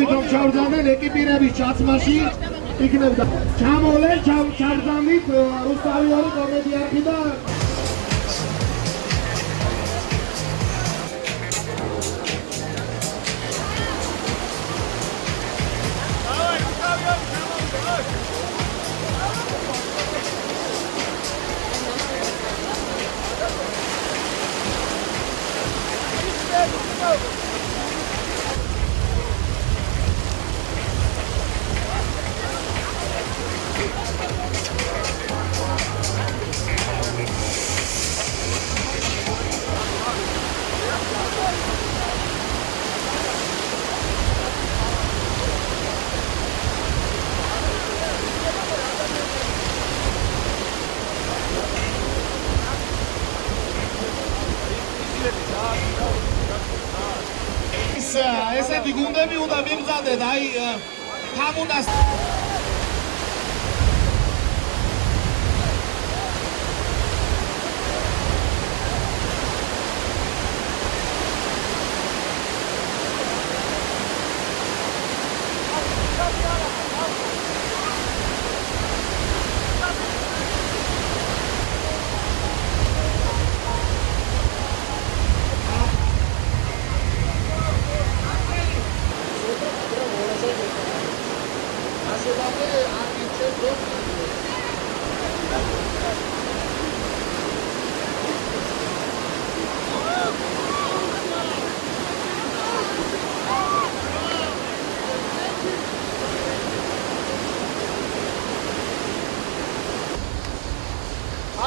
გეტყვით რომ ჩავბრძანდნენ ეკიპირების ჩაცმაში იქნებდა ჩამოლე ჩავბრძანდით რუსთავიორი კომედიარქი და ესეთი გუნდები უნდა მიბრძანდეთ აი თამუნას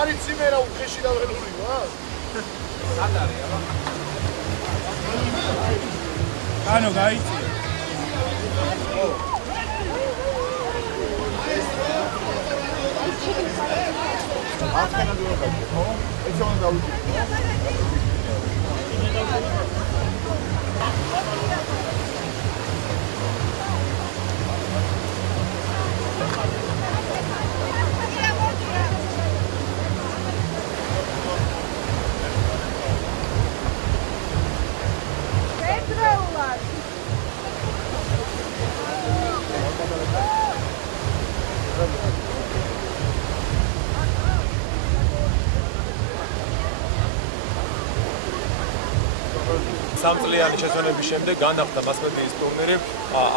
არის იმერა უხეში და ველური ვარ? სად არის აბა? კანო გაიწია. ახლა დავუყავ, ხო? ეს უნდა დავუყავ. სამწლიანი შესვენების შემდეგ განახლდა მასმედიის ტურნირი.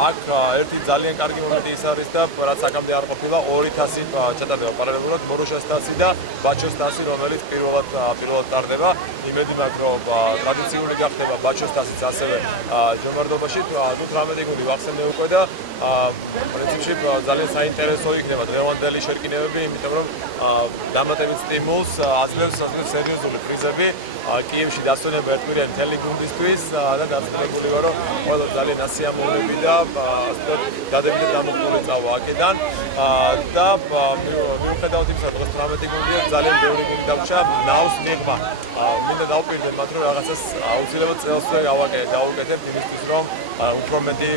აქ ერთი ძალიან კარგი მომენტი ის არის და რაც აქამდე არ ყოფილა 2000 ჩატარდება პარალელურად მოროშას თასი და ბაჩოს თასი, რომელიც პირველად ტარდება. იმედი მაქვს, რომ ტრადიციული გახდება ბაჩოს თასიც ასევე ჯომარდობაში. 18 გუნდი ვახსენე უკვე და პრინციპში ძალიან საინტერესო იქნება დღევანდელი შერკინებები, იმიტომ რომ დამატებით სტიმულს აძლევს სერიოზული პრიზები. კიევში დასვენება ერთგვარიანი მთელი გუნდისთვის და გასაგებული ვარ, რომ ყველა ძალიან ასიამოვნები და დადებითად დამოუკიდებელი წავა აქედან და მიუხედავად იმისა, რომ 18 გუნდია ძალიან ბევრი გუნდი დავრჩა ნავს მიღმა. მინდა დავუპირდეთ მათ, რომ რაღაცას აუცილებლად წელს დავუკეთებთ იმისთვის, რომ უფრო მეტი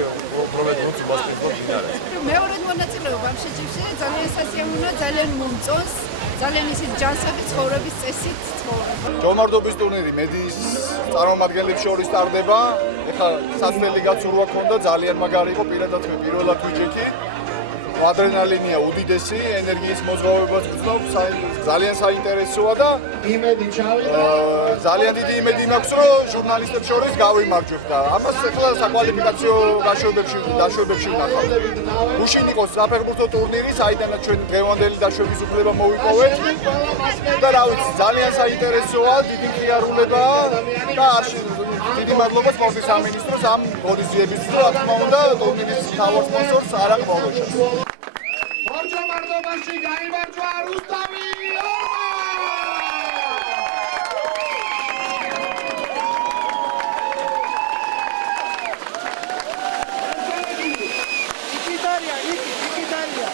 გუნდს უმასპინძლოთ დინარეს. მეორე მონაწილეობა ამ შეჯიბრში ძალიან სასიამოვნოა, ძალიან მომწონს. ძალიან ისეთ ჯანსაღი ცხოვრების წესით ცხოვრება. ჯომარდობის ტურნირი მედიის წარმომადგენლებს შორის ტარდება. ეხლა სასწრელი გაცურვა ქონდა, ძალიან მაგარი იყო, პირადად მე პირველად ვიჯექი. ადრენალინია უდიდესი, ენერგიის მოზღავებაც გწევს, ძალიან საინტერესოა და იმედი ჩავიდა. ძალიან დიდი იმედი მაქვს, რომ ჟურნალისტებს შორის გავიმარჯვებ და ამას ეხლა საკვალიფიკაციო გაშვებებში ვნახავ. გუშინ იყო საფეხბურთო ტურნირი, საიდანაც ჩვენ დღევანდელი დაშვების უფლება მოვიპოვეთ და რა ვიცი, ძალიან საინტერესოა, დიდი ღიარულებაა და დიდი მადლობა სპორტის სამინისტროს ამ ღონისძიებისთვის, რა თქმა უნდა, ტურნირის მთავარ სპონსორს არაყ ბოლოშას. ჯომარდობაში გაიმარჯვა რუსთავი Italia.